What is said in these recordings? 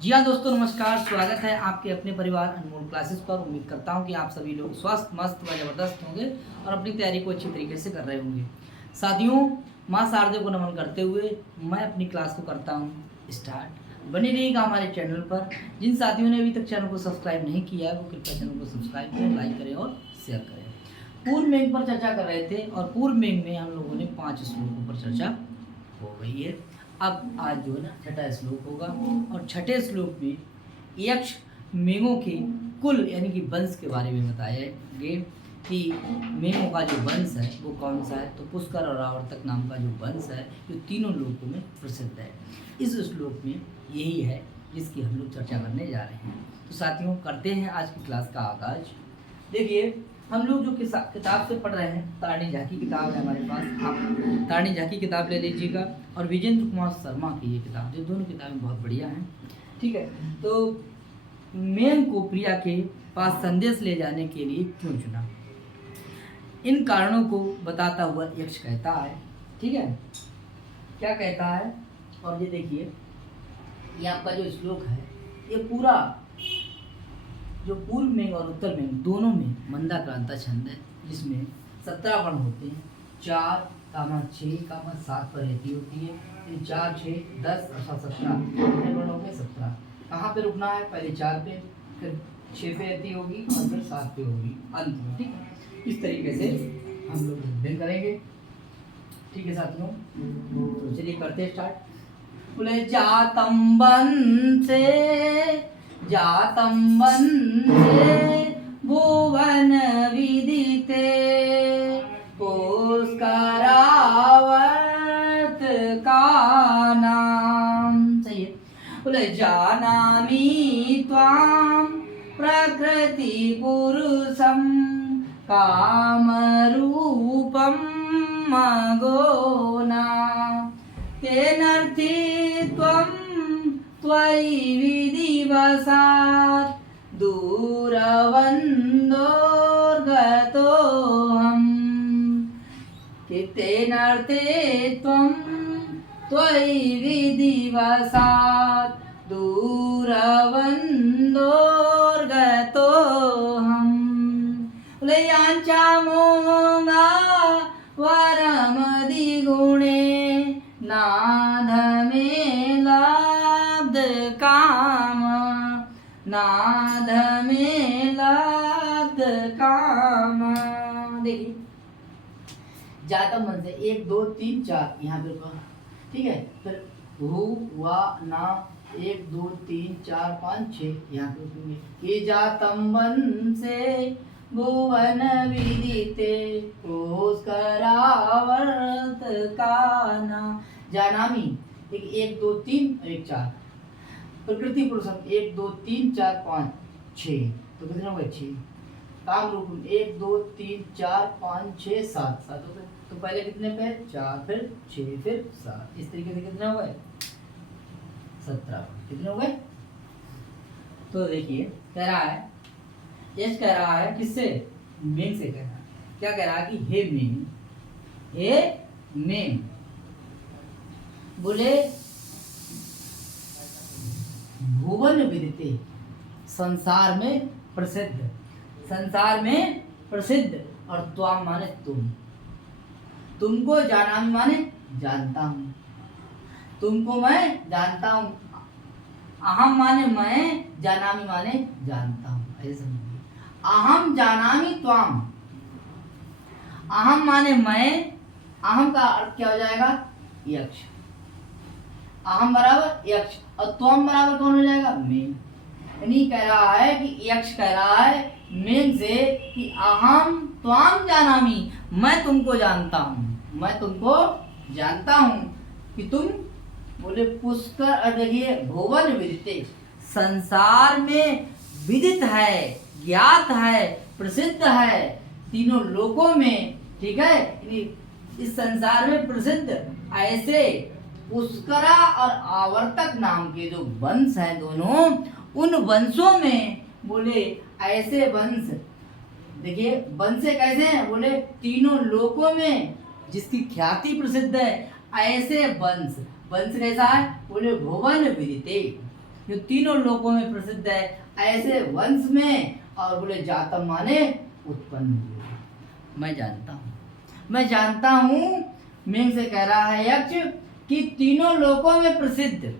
जी हाँ दोस्तों, नमस्कार। स्वागत है आपके अपने परिवार अनमोल क्लासेस पर। उम्मीद करता हूँ कि आप सभी लोग स्वस्थ, मस्त व ज़बरदस्त होंगे और अपनी तैयारी को अच्छी तरीके से कर रहे होंगे। साथियों, माँ शारदे को नमन करते हुए मैं अपनी क्लास को करता हूँ स्टार्ट। बने रहिएगा हमारे चैनल पर। जिन साथियों ने अभी तक चैनल को सब्सक्राइब नहीं किया है वो कृपया चैनल को सब्सक्राइब करें, लाइक करें और शेयर करें। पूर्व मेघ पर चर्चा कर रहे थे और पूर्व मेघ में हम लोगों ने 5 श्लोकों पर चर्चा हो गई है। अब आज जो है ना छठा श्लोक होगा और छठे श्लोक में यक्ष मेघों के कुल यानी कि वंश के बारे में बताएंगे कि मेघों का जो वंश है वो कौन सा है। तो पुष्कर और आवर्तक नाम का जो वंश है जो तीनों लोकों में प्रसिद्ध है। इस श्लोक में यही है जिसकी हम लोग चर्चा करने जा रहे हैं। तो साथियों, करते हैं आज की क्लास का आगाज। देखिए, हम लोग जो किताब से पढ़ रहे हैं, तारणी झा की किताब है हमारे पास। आप तारणी झा की किताब ले लीजिएगा और विजेंद्र कुमार शर्मा की ये किताब, जो दोनों किताबें बहुत बढ़िया हैं। ठीक है, तो मेघ को प्रिया के पास संदेश ले जाने के लिए क्यों चुना, इन कारणों को बताता हुआ यक्ष कहता है। ठीक है, क्या कहता है? और ये देखिए, ये आपका जो श्लोक है ये पूरा जो पूर्व मेघ और उत्तर मेघ दोनों में मंदाक्रांता छंद है, जिसमें 17 वर्ण होते हैं। 4, 6, 7 पर रहती होती है। फिर 4, 6, 10 और 17 कितने वर्ण हो गए? 17। कहाँ पे रुकना है? पहले 4 पे, फिर 6 पे रहती होगी और फिर 7 पे होगी अंत में। ठीक है, इस तरीके से हम लोग अध्ययन करेंगे। ठीक है साथियों, तो चलिए करते हैं स्टार्ट। बोले जातम वंशे भुवन विदिते पुष्करावर्त का नाम। सही है। बोले जानामि त्वां प्रकृति पुरुषं कामरूपं मगोना तेनर्थी त्वं त्वयि विधिवशात् दूरवन्दोर्गतोऽहम्। तेनर्थे त्वं त्वयि विधिवशात् दूरवन्दोर्गतोऽहम्। बोले याञ्छामोङ्गा वरमधिगुणे नाधमे लब्ध काम, नाधमे लब्ध काम। देखिए, जातम वंश है 1 2 3 4 यहाँ पे रुका। ठीक है, फिर हु वा ना 1 2 3 4 5 6 यहाँ पे रुकेंगे। ये जातम वंशे भुवन विदिते पुष्करावर्त का नाम। जानामि 1 2 3 और 1 4 प्रकृति पुरुषम 1 2 3 4 5 6, तो कितने हो गए? 6। काम रूप 1 2 3 4 5 6 7 7 हो गए। तो पहले कितने पे? 4, फिर 6, फिर 7। इस तरीके से कितने हो गए? 17। कितने हो गए? तो देखिए, कह रहा है, यश कह रहा है किससे? मेघ से कह रहा है। क्या कह रहा है कि हे मेघ, हे मेघ, बोले भुवन विदिते, संसार में प्रसिद्ध, संसार में प्रसिद्ध। और त्वाम माने तुम, तुमको जानामि माने जानता हूँ, तुमको मैं जानता हूँ। अहम माने मैं, जानामि माने जानता हूँ। ऐसे समझिए, अहम जानामि त्वाम। अहम माने मैं, अहम का अर्थ क्या हो जाएगा? यक्ष। अहम बराबर यक्ष और त्वम बराबर कौन हो जाएगा? मेघ। यानी कह रहा है कि यक्ष कह रहा है मेघ से कि अहम त्वाम जानामि, मैं तुमको जानता हूँ, मैं तुमको जानता हूँ कि तुम, बोले पुष्कर, देखिए भुवन विदिते, संसार में विदित है, ज्ञात है, प्रसिद्ध है तीनों लोकों में। ठीक है, इस संसार में प्रसिद्ध ऐसे पुष्करा और आवर्तक नाम के जो वंश हैं दोनों, उन वंशों में बोले ऐसे वंश, देखिए वंश कैसे हैं? बोले तीनों लोकों में जिसकी ख्याति प्रसिद्ध है, ऐसे वंश। वंश कैसा है? बोले भुवन विदिते, जो तीनों लोकों में प्रसिद्ध है ऐसे वंश में, और बोले जातम माने उत्पन्न हुए। मैं जानता हूँ मेघ से कह रहा है यक्ष कि तीनों लोकों में प्रसिद्ध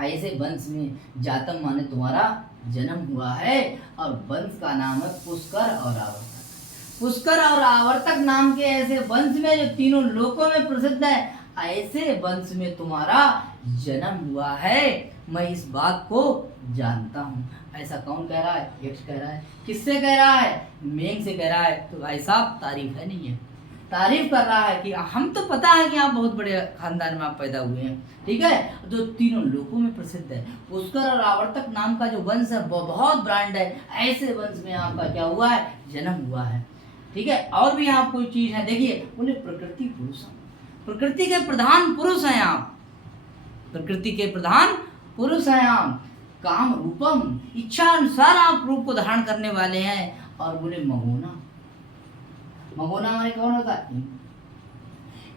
ऐसे वंश में जातम माने तुम्हारा जन्म हुआ है, और वंश का नाम है पुष्कर और आवर्तक। पुष्कर और आवर्तक नाम के ऐसे वंश में जो तीनों लोकों में प्रसिद्ध है ऐसे वंश में तुम्हारा जन्म हुआ है, मैं इस बात को जानता हूँ। ऐसा कौन कह रहा है? यक्ष कह रहा है। किससे कह रहा है? मेघ से कह रहा है। तो भाई साहब तारीफ है नहीं है, तारीफ कर रहा है कि हम तो पता है कि आप बहुत बड़े खानदान में आप पैदा हुए हैं, ठीक है, जो तीनों लोकों में प्रसिद्ध है। पुष्कर और आवर्तक नाम का जो वंश है वो बहुत ब्रांड है, ऐसे वंश में आपका क्या हुआ है? जन्म हुआ है, ठीक है। और भी यहाँ कोई चीज है, देखिए, बोले प्रकृति पुरुष, प्रकृति के प्रधान पुरुष हैं आप, प्रकृति के प्रधान पुरुष हैं आप। काम रूपम, इच्छा अनुसार आप रूप को धारण करने वाले हैं। और बोले मगोना, मगोना हमारे कौन होता है?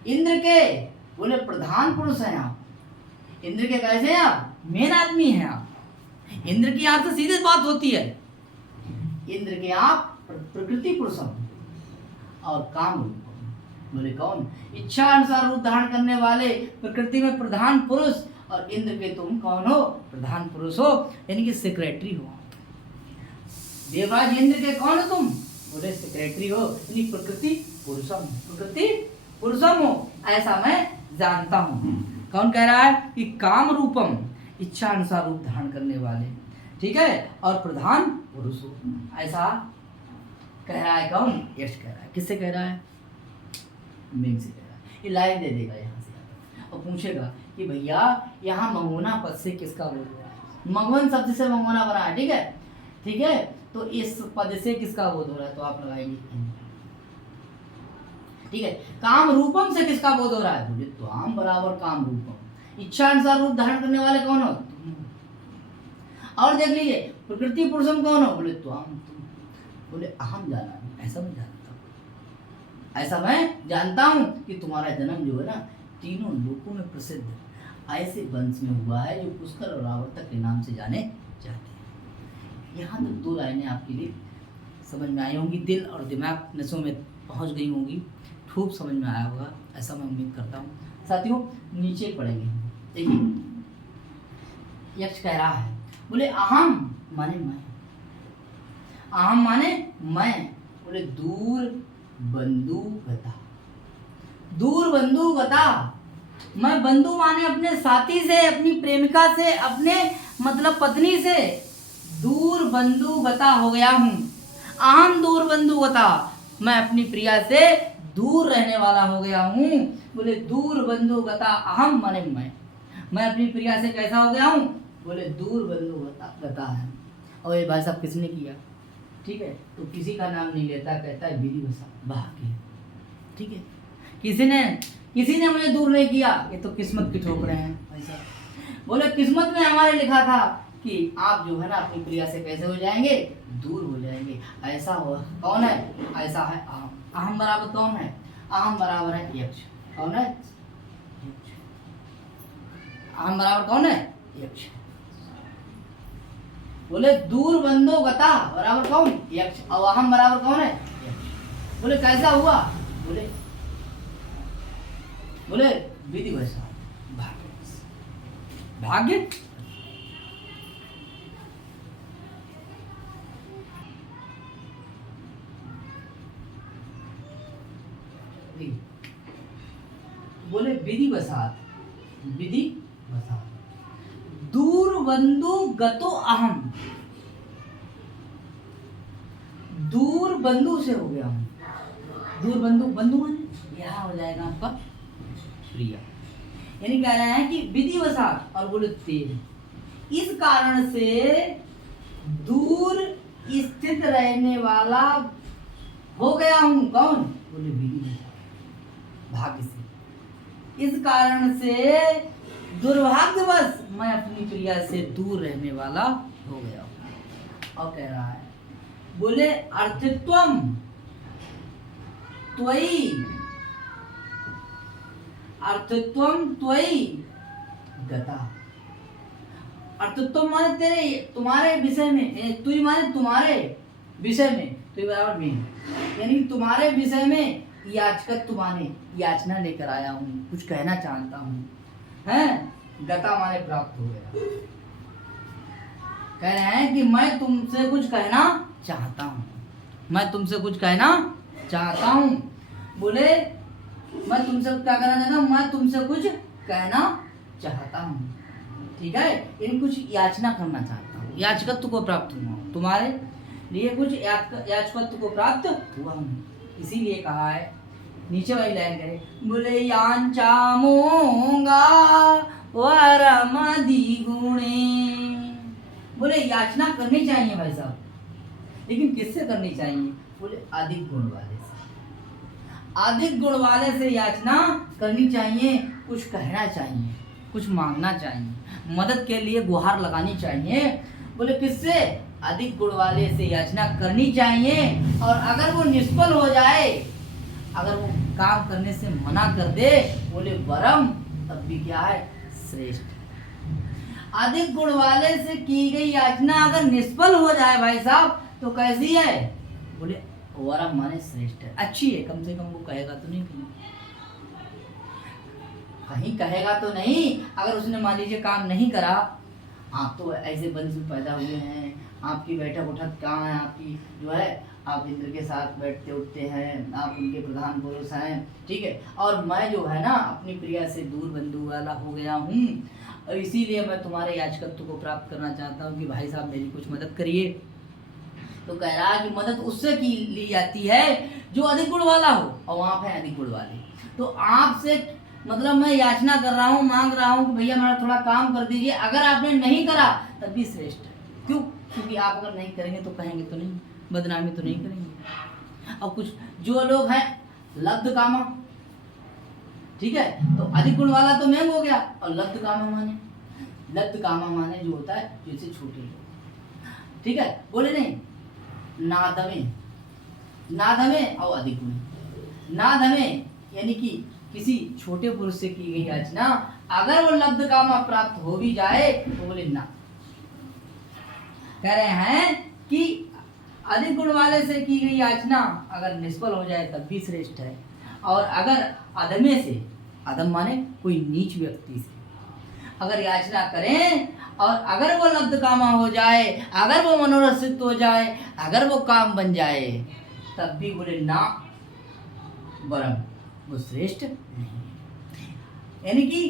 इंद्र के बोले प्रधान पुरुष हैं आप। इंद्र के कैसे हैं आप? मेन आदमी हैं आप। इंद्र की आप से सीधे बात होती है। इंद्र के आप प्रकृति पुरुषम और काम रूपम, बोले कौन? इच्छा अनुसार रूप धारण करने वाले प्रकृति में प्रधान पुरुष, और इंद्र के तुम कौन हो? प्रधान पुरुष हो, यानी कि सेक्रेटरी हो। देवराज इंद्र के कौन हो तुम? बोले सेक्रेटरी हो, यानी प्रकृति पुरुषम, प्रकृति पुरुषम हो, ऐसा मैं जानता हूँ। कौन कह रहा है? कि काम रूपम, इच्छा अनुसार रूप धारण करने वाले, ठीक है, और प्रधान पुरुष हो, ऐसा कह रहा है। कौन? यश कह रहा है। किससे कह रहा है? मेघ से कह रहा है। ये लाइन दे देगा यहाँ से और पूछेगा कि भैया यहाँ मगोना पद से किसका बोध हो रहा है? मगवन शब्द से मगोना बना है, ठीक है, ठीक है, तो इस पद से किसका बोध हो रहा है? तो आप लगाएंगे, ठीक है। काम रूपम से किसका बोध हो रहा है? बोले तो आम बराबर काम रूपम, इच्छा अनुसार रूप धारण करने वाले कौन हो? तुम। और देख लीजिए प्रकृति पुरुषम कौन हो? बोले तो आम, तुम। बोले अहम जाना, ऐसा मैं जानता हूँ, ऐसा मैं जानता हूँ कि तुम्हारा जन्म जो है ना तीनों लोकों में प्रसिद्ध ऐसे वंश में हुआ है जो पुष्कर और आवर्तक के नाम से जाने जाते हैं। यहाँ तक दो लाइनें आपके लिए समझ में आई होंगी, दिल और दिमाग नसों में पहुँच गई होंगी, खूब समझ में आया होगा, ऐसा मैं उम्मीद करता हूँ। साथियों नीचे पढ़ेंगे, देखिए यक्ष कह रहा है, बोले अहम माने मैं, अहम माने मैं, बोले दूर बंधु गता, दूर बंधु गता, मैं बंधु माने अपने साथी से, अपनी प्रेमिका से, अपने मतलब पत्नी से दूर बंधु गता हो गया हूँ। अहम दूर बंधु गता, मैं अपनी प्रिया से दूर रहने वाला हो गया हूँ। बोले दूर बंधु गता अहम माने मैं अपनी प्रिया से कैसा हो गया हूँ? बोले दूर बंधु गता है। और ये भाई साहब किसने किया? ठीक है, तो किसी का नाम नहीं लेता, कहता है विधि भाग्य, ठीक है, किसी ने मुझे दूर नहीं किया, ये तो किस्मत की ठोकरें हैं भाई साहब। बोले किस्मत में हमारे लिखा था कि आप जो है ना अपनी प्रिया से कैसे हो जाएंगे? दूर हो जाएंगे। ऐसा हो कौन है? ऐसा है अहम। अहम बराबर कौन है? अहम बराबर है यक्ष। कौन है? अहम बराबर कौन है? यक्ष। बोले दूर बंधो गता बराबर कौन? यक्ष। और अहम बराबर कौन है? यक्ष। बोले कैसा हुआ? बोले विधि वैसा भाग्य। बोले विधि वसात, विधि वसात, दूर बंधु गतो अहम, दूर बंधु से हो गया हूं। दूर बंधु, बंधु यह हो जाएगा आपका प्रिया, यानी कह रहे हैं कि विधि वसात और बोले तेज, इस कारण से दूर स्थित रहने वाला हो गया हूं। कौन? बोले विधि वसात, भाग्य से। इस कारण से दुर्भाग्यवश मैं अपनी प्रिया से दूर रहने वाला हो गया हूं। और कह रहा है, बोले अर्थित्वम त्वयि, अर्थित्वम त्वयि गता, अर्तुत्व माने तेरे तुम्हारे विषय में, तुई माने तुम्हारे विषय में, तुई बराबर में, यानी तुम्हारे विषय में याचकत्व माने याचना लेकर आया हूँ, कुछ कहना चाहता हूँ, हैं। गता माने प्राप्त हो गया, कह रहे हैं कि मैं तुमसे कुछ कहना चाहता हूँ, मैं तुमसे कुछ कहना चाहता हूँ। बोले मैं तुमसे क्या कहना चाहता हूँ, मैं तुमसे कुछ कहना चाहता हूँ, ठीक है। इन कुछ याचना करना चाहता हूँ, याचकत्व को प्राप्त हुआ हूँ, तुम्हारे लिए कुछ याचकत्व को प्राप्त हुआ हूँ, इसीलिए कहा है। नीचे वाली लाइन करें, बोले यांचामोंगा वरमदि गुणे। बोले याचना करनी चाहिए भाई साहब, लेकिन किससे करनी चाहिए? बोले अधिक गुण वाले से, अधिक गुण वाले से याचना करनी चाहिए, कुछ कहना चाहिए, कुछ मांगना चाहिए, मदद के लिए गुहार लगानी चाहिए। बोले किससे? अधिक गुण वाले से याचना करनी चाहिए। और अगर वो निष्फल हो जाए, अगर वो काम करने से मना कर दे, बोले वरम, तब भी क्या है? श्रेष्ठ। अधिक गुण वाले से की गई याचना अगर निष्फल हो जाए भाई साहब, तो कैसी है? बोले वरम माने श्रेष्ठ है, अच्छी है। कम से कम वो कहेगा तो नहीं, कहीं कहेगा तो नहीं। अगर उसने मान लीजिए काम नहीं करा, आप तो ऐसे बंधु पैदा हुए हैं, आपकी बैठक उठक कहाँ है, आपकी जो है आप इंद्र के साथ बैठते उठते हैं, आप उनके प्रधान पुरुष हैं, ठीक है। और मैं जो है ना अपनी प्रिया से दूर बंधु वाला हो गया हूँ, और इसीलिए मैं तुम्हारे याचकत्व को प्राप्त करना चाहता हूँ कि भाई साहब मेरी कुछ मदद करिए। तो कह रहा है कि मदद उससे की ली जाती है जो अधिक गुण वाला हो, और वहाँ पे अधिक गुण वाले। तो आपसे मतलब मैं याचना कर रहा हूँ, मांग रहा हूँ कि भैया मेरा थोड़ा काम कर दीजिए। अगर आपने नहीं करा तब भी श्रेष्ठ है। क्यों? क्योंकि आप अगर नहीं करेंगे तो कहेंगे तो नहीं, बदनामी तो नहीं करेंगे। और कुछ जो लोग हैं लब्ध कामा, ठीक है, तो अधिक गुण वाला तो महंग हो गया, और लब्ध कामा माने जो होता है जैसे छोटे लोग, ठीक है। बोले नहीं नादमे और अधिक गुण। नादमे यानी कि किसी छोटे पुरुष से की गई याचना अगर वो लब्ध कामा प्राप्त हो भी जाए तो बोले ना। कह रहे हैं कि अधिक गुण वाले से की गई याचना अगर निष्फल हो जाए तब भी श्रेष्ठ है। और अगर अधमे से, अधम माने कोई नीच व्यक्ति से अगर याचना करें और अगर वो लब्ध कामा हो जाए, अगर वो मनोरथ सिद्ध हो जाए, अगर वो काम बन जाए, तब भी बोले ना वरम, वो श्रेष्ठ नहीं। यानी कि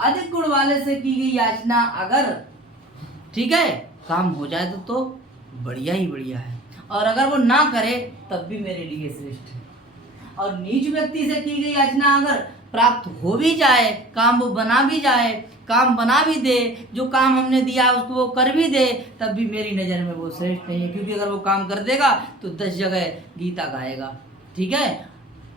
अधिक गुण वाले से की गई याचना अगर ठीक है काम हो जाए तो बढ़िया ही बढ़िया है, और अगर वो ना करे तब भी मेरे लिए श्रेष्ठ है। और नीच व्यक्ति से की गई याचना अगर प्राप्त हो भी जाए, काम वो बना भी जाए, काम बना भी दे, जो काम हमने दिया उसको वो कर भी दे, तब भी मेरी नज़र में वो श्रेष्ठ नहीं है। क्योंकि अगर वो काम कर देगा तो 10 जगह गीता गाएगा, ठीक है,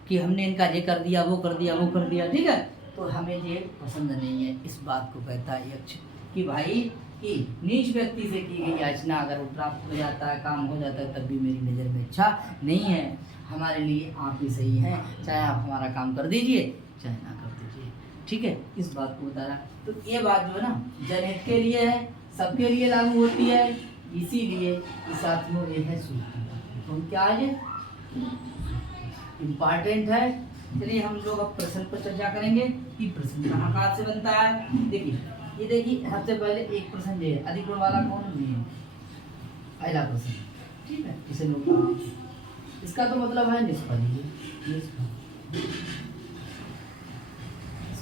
कि हमने इनका ये कर दिया, वो कर दिया, वो कर दिया, ठीक है। तो हमें ये पसंद नहीं है। इस बात को कहता है यक्ष कि भाई कि नीच व्यक्ति से की गई याचना अगर वो प्राप्त हो जाता है, काम हो जाता है, तब भी मेरी नज़र में अच्छा नहीं है। हमारे लिए आप ही सही हैं, चाहे आप हमारा काम कर दीजिए चाहे ना कर दीजिए, ठीक है। इस बात को बता रहा। तो ये बात जो है ना जनहित के लिए है, सबके लिए लागू होती है, इसीलिए इस साथियों ये है सूत्र। तो क्या है ये इम्पॉर्टेंट है। चलिए हम लोग अब प्रश्न पर चर्चा करेंगे कि प्रश्न कहाँ से बनता है। देखिए ये देखिए, सबसे पहले एक प्रश्न ये है, अधिक गुण वाला कौन है? पहला प्रश्न, ठीक है, इसे लोग इसका तो मतलब है निष्फल ही,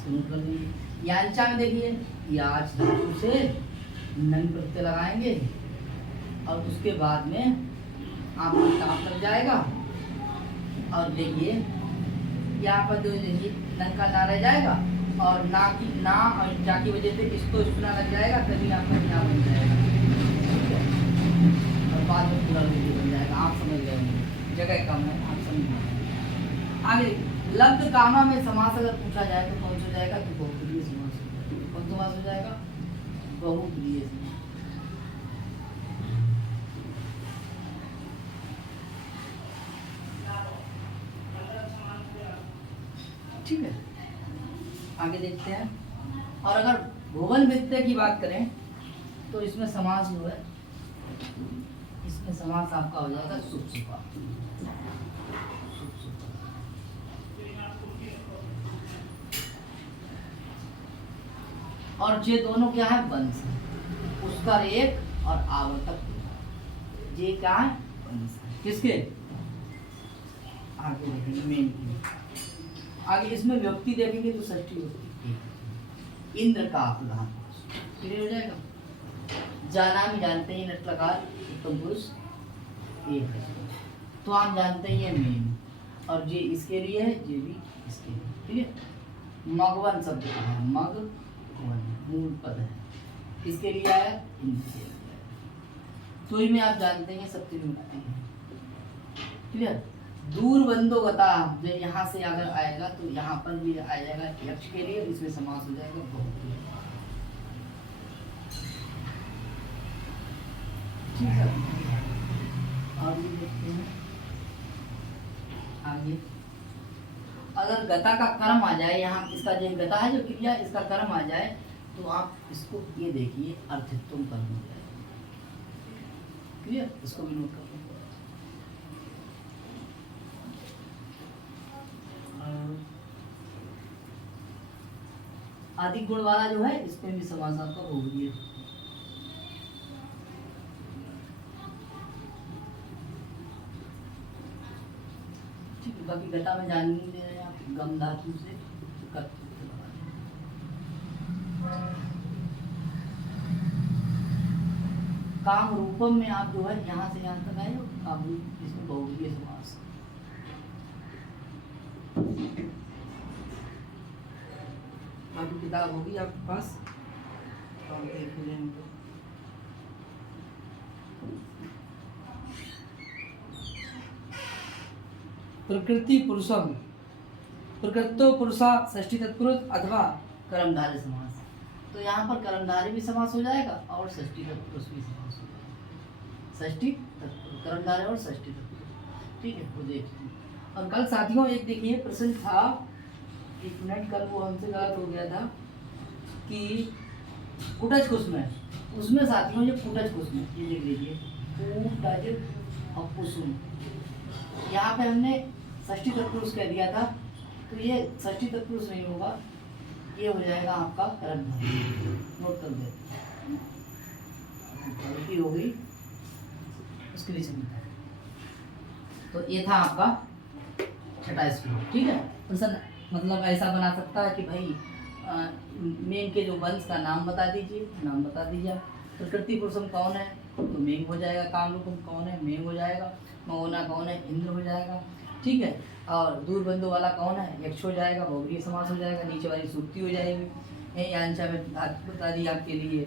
मतलब यांचा में देखिए याच धातु से नन प्रत्यय लगाएंगे और उसके बाद में आपका काम लग जाएगा। और देखिए यहाँ पर जो देखिए नन का ना रह जाएगा और ना की ना और जा की वजह से इसको सुना लग जाएगा, तभी आपका क्या बन जाएगा, ठीक है। और बाद में पूरा बन जाएगा। आप समझ गए होंगे, जगह कम है, आप समझ गए। आगे लब्ध कामा में समास अगर पूछा जाए तो कौन सा जाएगा? तो बहुप्रिय समास। कौन समास हो जाएगा? बहुप्रिय समास। ठीक है, आगे देखते हैं। और अगर भुवन वित्त की बात करें तो इसमें समास जो है, इसमें समास आपका हो जाएगा शुभ शुभा। और ये दोनों क्या है, वंश, उसका एक और आवर्तक, ये क्या है, वंश। किसके आगे देखेंगे, मेन की आगे इसमें व्यक्ति देखेंगे तो षष्ठी व्यक्ति, इंद्र का आपका क्लियर हो जाएगा। जाना भी जानते हैं नटलकार उत्तम पुरुष एक है, तो आप जानते हैं ये मेन, और ये इसके लिए है, ये भी इसके लिए, ठीक है। मगवन शब्द का है, मगवन मूल पद है, इसके लिए आया, इंद्र के लिए आया। तो में आप जानते हैं सप्तमी मुक्ति है, क्लियर। दूर बंदो गता, जो यहाँ से अगर आएगा तो यहाँ पर भी आ जाएगा यक्ष के लिए, इसमें समास हो जाएगा बहुत। ठीक है, आगे देखते हैं। आगे अगर गता का कर्म आ जाए, यहाँ इसका जो गता है जो क्रिया, इसका कर्म आ जाए तो आप इसको ये देखिए अर्थित्व कर्म हो जाए, क्लियर। इसको भी नोट कर लो। अधिक गुण वाला जो है, इसमें भी समास आपका बहुव्रीहि है। ठीक है, बाकी गता में जान नहीं दे रहे हैं आप, गम धातु से काम रूपम में आप जो है यहाँ से यहाँ तक आए हो, काम रूप, इसमें बहुव्रीहि समास। बाकी किताब होगी आपके पास, तो हम देख लेंगे। प्रकृति पुरुषम, प्रकृतो पुरुषा षष्ठी तत्पुरुष अथवा कर्मधारय समास। तो यहाँ पर कर्मधारय भी समास हो जाएगा और षष्ठी तत्पुरुष भी समास हो जाएगा, षष्ठी तत्पुरुष, कर्मधारय और षष्ठी तत्पुरुष, ठीक है। वो देखिए, और कल साथियों एक देखिए प्रश्न था, एक मिनट, कल वो हमसे गलत हो गया था कि कुटज कुसुम, उसमें साथियों ये कुटज कुसुम, ये लिख लीजिए कुटज और कुसुम, यहाँ पे हमने षष्ठी तत्पुरुष कह दिया था, तो ये षष्ठी तत्पुरुष नहीं होगा, ये हो जाएगा आपका कर्मधारय। नोट कर दे, गलती हो गई उसके लिए समझता है। तो ये था आपका छठा श्लोक, ठीक है। प्रश्न मतलब ऐसा बना सकता है कि भाई मेघ के जो वंश का नाम बता दीजिए, नाम बता दीजिए। प्रकृति पुरुषम कौन है, तो मेघ हो जाएगा। काम रूपम कौन है, मेघ हो जाएगा। महोना कौन है, इंद्र हो जाएगा, ठीक है। और दूर बंधु वाला कौन है, यक्ष हो जाएगा, बहुव्रीहि समास हो जाएगा, नीचे वाली सूक्ति हो जाएगी। यांशा में धातु बता दी आपके लिए,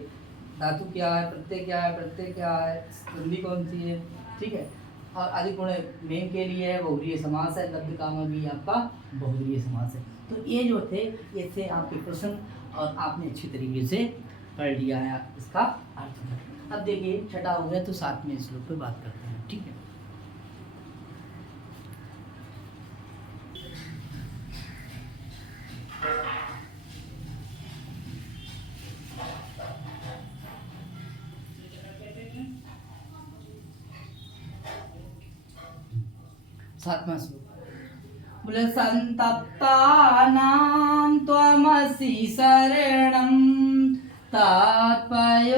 धातु क्या है, प्रत्यय क्या है, प्रत्यय क्या है, संधि कौन सी है, ठीक है। और अधिक गुण मेघ के लिए है, बहुव्रीहि समास है। लब्ध काम भी आपका बहुव्रीहि समास है। तो ये जो थे, ये थे आपके प्रश्न, और आपने अच्छी तरीके से पढ़ लिया है इसका अर्थ। अब देखिए छठा हो गया, तो 7वें श्लोक पे बात करते हैं, ठीक है। सातवां श्लोक बोले, संतप्तानां त्वमसि शरणं तात्पयोदा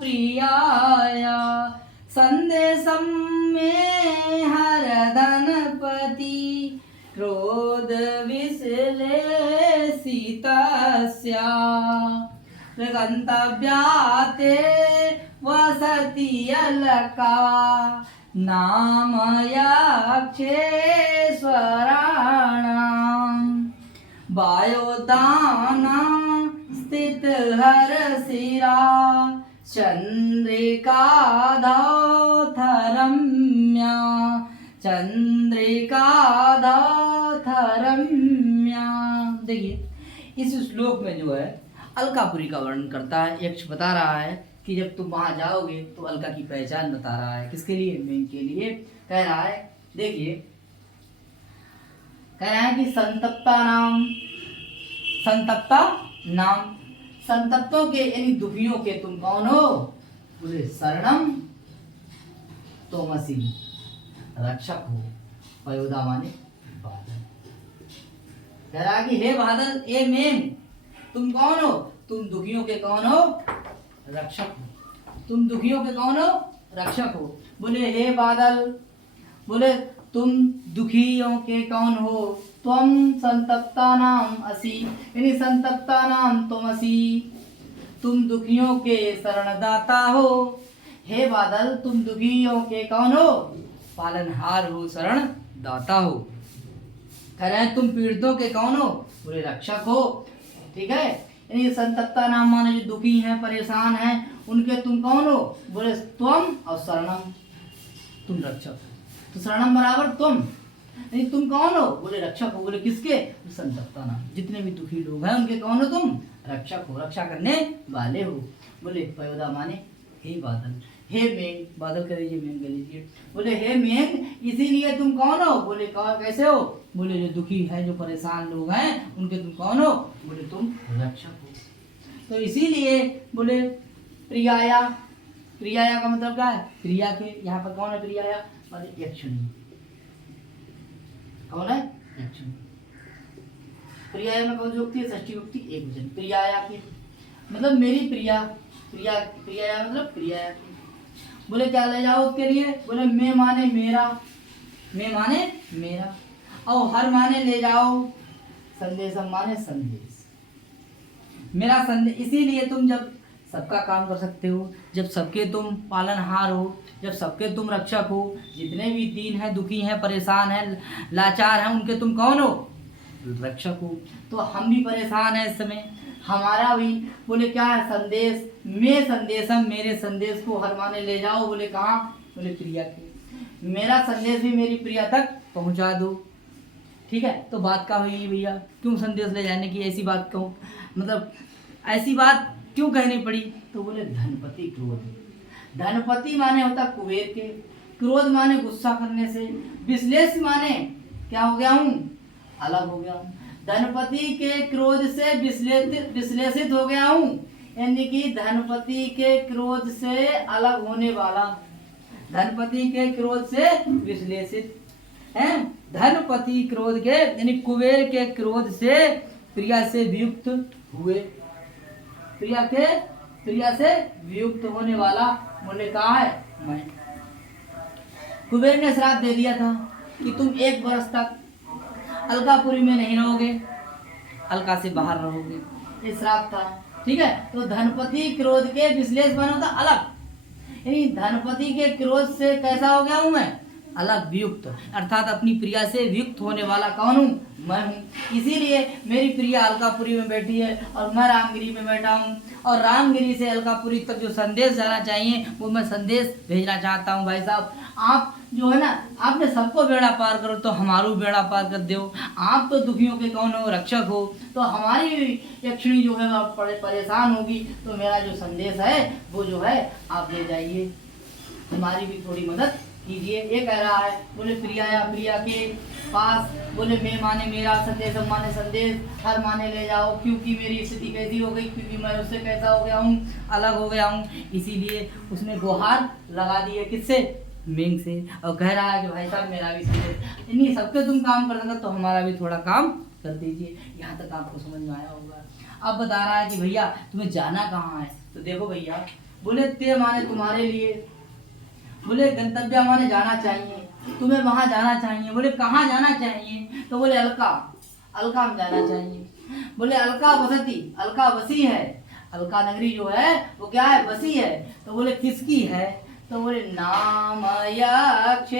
प्रियाय संदेशं मे हरधनपति क्रोध विश्लेषितस्य गन्तव्याते वसति अलका नाम यक्षेश्वराणां वायोदाना स्थित हरशिरा चंद्रिकाधौथरम्या चंद्रिकाधौथरम्या। देखिए इस श्लोक में जो है अलकापुरी का वर्णन करता है। यक्ष बता रहा है कि जब तुम वहां जाओगे तो अलका की पहचान बता रहा है। किसके लिए, मेघ के लिए कह रहा है। देखिए कह रहा है कि संतप्ता नाम, संतप्ता नाम, संतप्तों के यानी दुखियों के तुम कौन हो? बोले शरणम तोमसी, रक्षक हो। पयोदा माने बादल। कह रहा कि हे बादल, ए मेघ, तुम कौन हो? तुम दुखियों के कौन हो? रक्षक हो। तुम दुखियों के कौन हो? रक्षक हो। बोले हे बादल, बोले तुम दुखियों के कौन हो? त्वम संतप्ता नाम असी, यानी संतप्ता नाम तुमसी, तुम दुखियों के शरणदाता हो। हे बादल, तुम दुखियों के कौन हो? पालनहार हो, शरण दाता हो। कह रहे हैं तुम पीड़ितों के कौन हो? बोले रक्षक हो। ठीक है, यानी संतप्ता नाम माने जो दुखी हैं, परेशान हैं, उनके तुम कौन हो? बोले त्वम और शरणम, तुम रक्षक। तो शरणम बराबर तुम, यानी तुम कौन हो? बोले रक्षक हो। बोले किसके? संतप्ता नाम, जितने भी दुखी लोग हैं उनके कौन हो तुम? रक्षक हो, रक्षा करने वाले हो। बोले पयोदा माने हे बादल, हे मेघ, बादल कह लीजिए, मेघ कह लीजिए। बोले हे मेघ, इसीलिए तुम कौन हो? बोले कैसे हो? बोले जो दुखी है, जो परेशान लोग हैं, उनके तुम कौन हो? बोले तुम रक्षक हो। तो इसीलिए बोले प्रियाया, प्रियाया का मतलब क्या है? प्रिया के, यहाँ पर कौन है प्रियाया? बोले यक्षिणी। कौन है? यक्षिणी। प्रियाया में कौन सी युक्ति है? षष्ठी युक्ति, एक वचन। प्रियाया की मतलब मेरी प्रिया, प्रिया, प्रियाया मतलब प्रियाया की। बोले क्या ले जाओ उसके लिए? बोले मैं माने मेरा, मैं माने मेरा, और हर माने ले जाओ, संदेशम माने संदेश, मेरा संदेश। इसीलिए तुम जब सबका काम कर सकते हो, जब सबके तुम पालनहार हो, जब सबके तुम रक्षक हो, जितने भी दीन हैं, दुखी हैं, परेशान हैं, लाचार हैं, उनके तुम कौन हो? रक्षक हो। तो हम भी परेशान हैं इस समय, हमारा भी बोले क्या है? संदेश, मैं संदेशम, मेरे संदेश को हर माने ले जाओ। बोले कहाँ? बोले प्रिया के, मेरा संदेश भी मेरी प्रिया तक पहुँचा दो। ठीक है, तो बात क्या हुई भैया? क्यों संदेश ले जाने की ऐसी बात कहूँ, मतलब ऐसी बात क्यों कहनी पड़ी? तो बोले धनपति क्रोध। धनपति माने होता कुबेर के, क्रोध माने गुस्सा करने से, विश्लेष माने क्या हो गया हूँ? अलग हो गया हूँ। धनपति के क्रोध से विश्लेषित हो गया हूँ, यानी कि धनपति के क्रोध से अलग होने वाला, धनपति के क्रोध से विश्लेषित है। धनपति क्रोध के यानी कुबेर के क्रोध से प्रिया से वियुक्त हुए, प्रिया से वियुक्त होने वाला बोले कहा है? मैं। कुबेर ने श्राप दे दिया था कि तुम 1 वर्ष तक अलकापुरी में नहीं रहोगे, अलका से बाहर रहोगे, ये श्राप था। ठीक है, तो धनपति क्रोध के विश्लेष बना था अलग, यानी धनपति के क्रोध से कैसा हो गया हूं मैं? अलग, वियुक्त, अर्थात अपनी प्रिया से वियुक्त होने वाला कौन हूँ? मैं हूँ। इसीलिए मेरी प्रिया अलकापुरी में बैठी है और मैं रामगिरी में बैठा हूँ, और रामगिरी से अलकापुरी तक जो संदेश जाना चाहिए वो मैं संदेश भेजना चाहता हूँ। भाई साहब, आप जो है ना, आपने सबको बेड़ा पार करो तो हमारू बेड़ा पार कर दो। आप तो दुखियों के कौन हो? रक्षक हो। तो हमारी यक्षिणी जो है परेशान होगी, तो मेरा जो संदेश है वो जो है आप ले जाइए, हमारी भी थोड़ी मदद कीजिए। ये कह रहा है। बोले प्रिया के पास, बोले मैं माने मेरा, संदेश माने संदेश, हर माने ले जाओ, क्योंकि मेरी स्थिति कैसी हो गई? क्योंकि मैं उससे कैसा हो गया हूँ? अलग हो गया हूँ। इसीलिए उसने गुहार लगा दी है, किससे? मेघ से, और कह रहा है कि भाई साहब मेरा भी संदेश, इन्हीं सबके तुम काम कर सकते तो हमारा भी थोड़ा काम कर दीजिए। यहाँ तक आपको समझ में आया होगा। अब बता रहा है कि भैया तुम्हें जाना कहाँ है? तो देखो भैया, बोले ते माने तुम्हारे लिए, बोले गंतव्य माने जाना चाहिए, तुम्हें वहां जाना चाहिए। बोले कहाँ जाना चाहिए? तो बोले अलका में जाना चाहिए। बोले अलका बसती, अलका बसी है, अलका नगरी जो है वो क्या है? बसी है। तो बोले किसकी है? तो बोले नाम यक्षेश्वराणाम,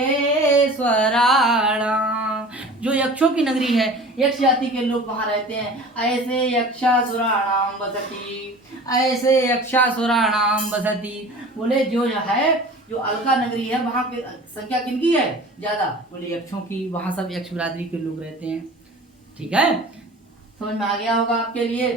जो यक्षों की नगरी है, यक्ष जाति के लोग वहां रहते हैं। ऐसे यक्षासुराणाम बसती, ऐसे यक्षासुराणाम बसती। बोले जो है, जो अलका नगरी है, वहाँ की संख्या किनकी है? ज्यादा। बोले यक्षों की, वहाँ सब यक्ष बिरादरी के लोग रहते हैं। ठीक है, समझ में आ गया होगा आपके लिए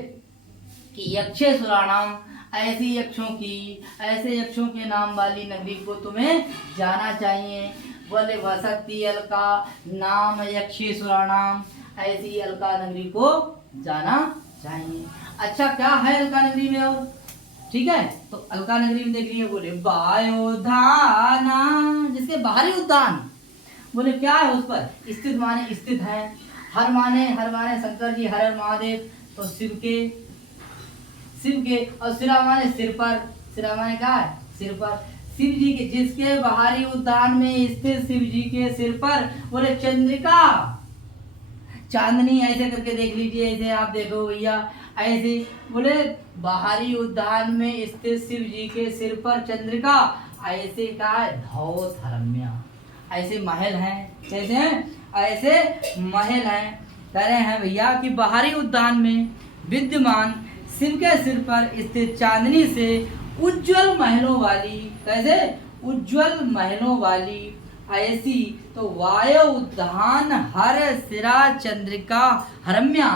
कि यक्षेश्वराणाम, ऐसी यक्षों की, ऐसे यक्षों के नाम वाली नगरी को तुम्हें जाना चाहिए। बोले वसती अलका नाम यक्षेश्वराणाम, ऐसी अलका नगरी को जाना चाहिए। अच्छा क्या है अलका नगरी में और, ठीक है। तो अलका नगरी में देख लीजिए, बोले वायोधाना, जिसके बाहरी उद्यान, बोले क्या है उस पर, स्थित माने स्थित है, हर माने शंकर जी, हर हर महादेव, तो शिव के, और सिरा माने सिर पर, सिरा माने क्या है, सिर पर, शिव जी के, जिसके बाहरी उद्यान में स्थित शिव जी के सिर पर, बोले चंद्रिका, चांदनी, ऐसे करके देख लीजिए, ऐसे आप देखो भैया, ऐसे बोले बाहरी उद्यान में स्थित शिव जी के सिर पर चंद्रिका, ऐसे का धौतरम्या, ऐसे महल हैं, कैसे हैं, ऐसे महल हैं, कह रहे हैं भैया कि बाहरी उद्यान में विद्यमान शिव के सिर पर स्थित चांदनी से उज्जवल महलों वाली, कैसे उज्जवल महलों वाली ऐसी, तो वायु उद्यान हर सिरा चंद्रिका हरम्या,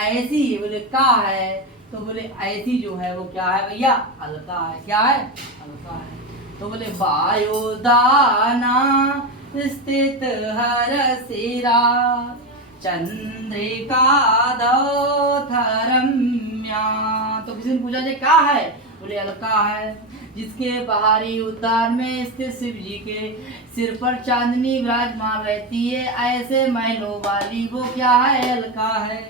ऐसी बोले क्या है, तो बोले ऐसी जो है वो क्या है भैया, अलका है, क्या है, अलका है। तो बोले वायुदाना स्थित हर सिरा चंद्रिका दौथरम्या, तो किसी ने पूछा जी क्या है, बोले अलका है, जिसके बाहरी उद्यान में स्थित शिव जी के सिर पर चांदनी विराजमान रहती है, ऐसे महलों वाली वो क्या है, अलका है,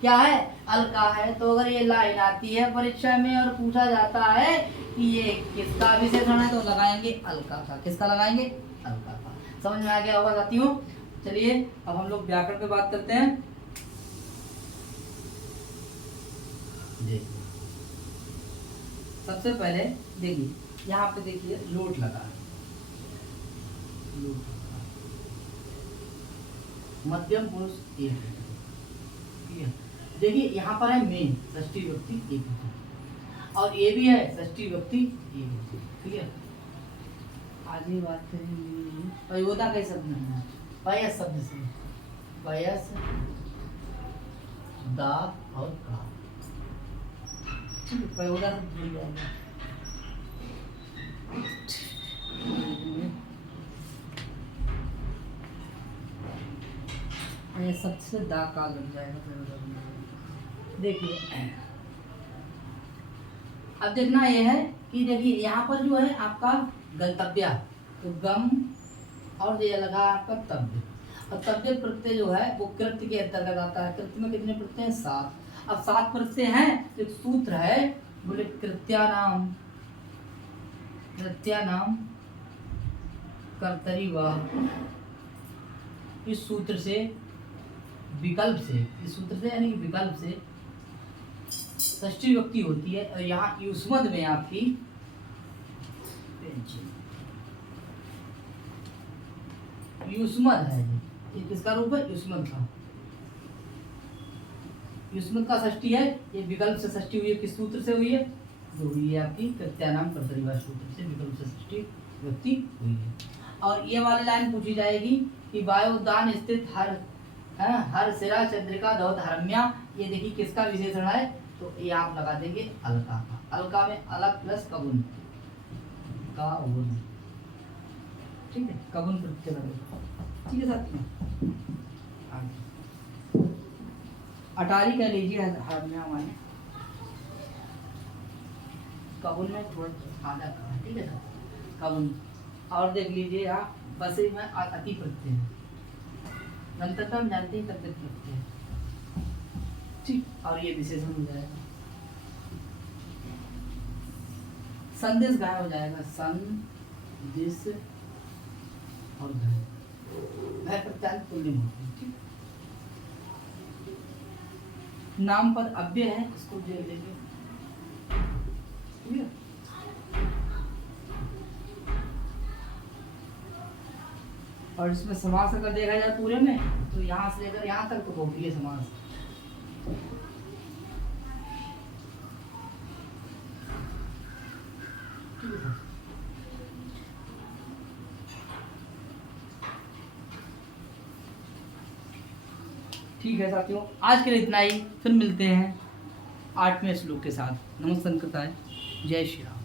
क्या है, अलका है। तो अगर ये लाइन आती है परीक्षा में और पूछा जाता है कि ये किसका विशेषण है, तो लगाएंगे अलका का, किसका लगाएंगे, अलका का। समझ में आ गया होगा साथियों। चलिए अब हम लोग व्याकरण पे बात करते हैं। सबसे पहले देखिए यहाँ पे देखिए लोट लगा, मध्यम पुरुष एक, देखिए यहाँ पर है मेन षष्ठी विभक्ति एक, और ये भी है षष्ठी विभक्ति एक, ठीक है। आज ही बात करेंगे पयोदा के शब्द में, पयस शब्द से, पयस दा और का, पयोदा शब्द जुड़ जाएगा, ये सबसे दा का लग जाएगा। देखिए अब देखना ये है कि देखिए यहाँ पर जो है आपका गंतव्य, तो गम और ये लगा आपका तव्य, और तव्य प्रत्यय जो है वो कृत्य के अंतर्गत आता है। कृत्य में कितने प्रत्यय हैं, 7। अब 7 प्रत्यय हैं, तो एक सूत्र है, बोले कृत्यानाम कर्तरी व, इस सूत्र से विकल्प से, इस सूत्र से यानी कि विकल्प से षष्ठी विभक्ति होती है, और यहाँ युष्मद में आपकी युष्मद है, ये किसका रूप है, युष्मद का, युष्मद का षष्ठी है, ये विकल्प से षष्ठी हुई है, किस सूत्र से हुई है, जो हुई है आपकी कृत्यानाम कर्तरी सूत्र से विकल्प से षष्ठी विभक्ति हुई है। और ये वाली लाइन पूछी जाएगी कि वायु उद्यान स्थित हर सिरा चंद्रिका दौत हरम्या, ये देखिए किसका विशेषण है, तो ये आप लगा देंगे अलका का, अलका में अलग प्लस कबुन, काउन, ठीक है, कबुन प्रत्यय लगेगा, ठीक है साथियों। अटारी कह लीजिए हरम्या माने, कबुन में थोड़ा आधा का, ठीक है कबुन। और देख लीजिए आप बसे में अति प्रत्यय, गंतव्य हम जानते हैं कर्तव्य प्रत्यय, ठीक, और ये विशेषण हो जाएगा। संदेश गाय हो जाएगा, संदेश और घय प्रत्यांत तुल्य होते हैं, ठीक। नाम पर अव्यय है, इसको जोड़ देंगे, ठीक है। और इसमें समास अगर देखा जाए पूरे में, तो यहाँ से लेकर यहाँ तक तो बहुप्रिय समास, ठीक है साथियों। आज के लिए इतना ही, फिर मिलते हैं 8वें श्लोक के साथ। नमस्कार, जय श्री राम।